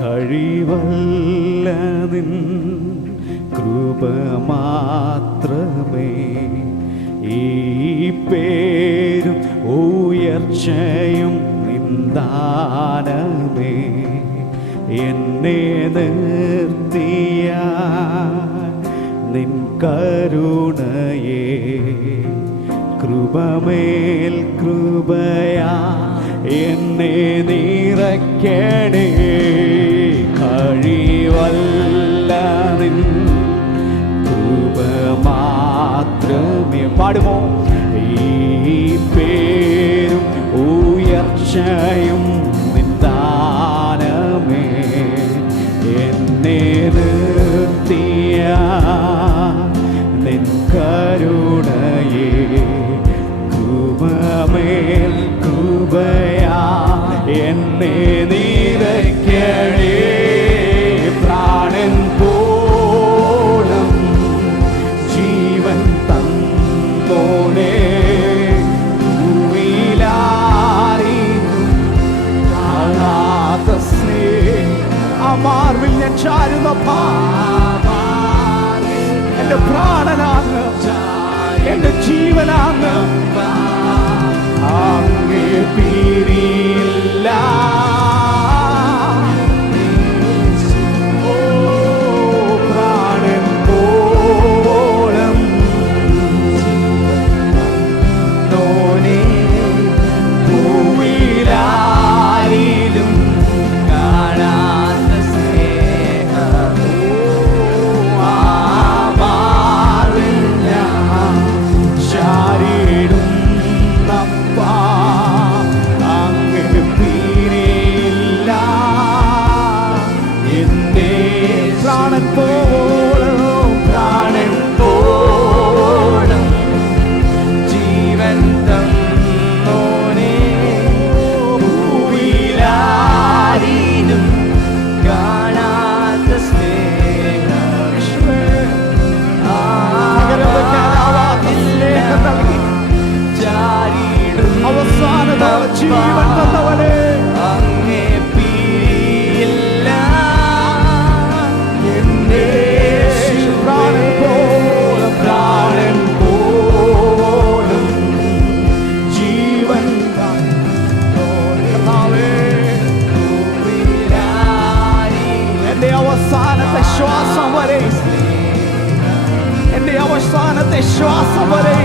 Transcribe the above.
കഴിവല്ല നിൻ കൃപ മാത്രമേ. ഈ പേരും ഉയർച്ചയും നിന്ദാനമേ. എന്നെ നിർത്തിയ നിൻ കരുണയേ കൃപമേൽ കൃപയാ. എന്നെ നിറയ്ക്കണേ. പാടുമോ? ഈ പേരും ഉയർച്ചയും നിന്ദാനമേ. എന്നെ മാർവിൽ ഞാൻ ചാരുന്നപ്പാ എന്റെ പ്രാണനാണ് എന്റെ ജീവനാണ് അങ്ങേ പിരിയില്ല on and forward. അവസാനത്തെ ശ്വാസം വരെ. എന്റെ അവസാനത്തെ ശ്വാസം വരെ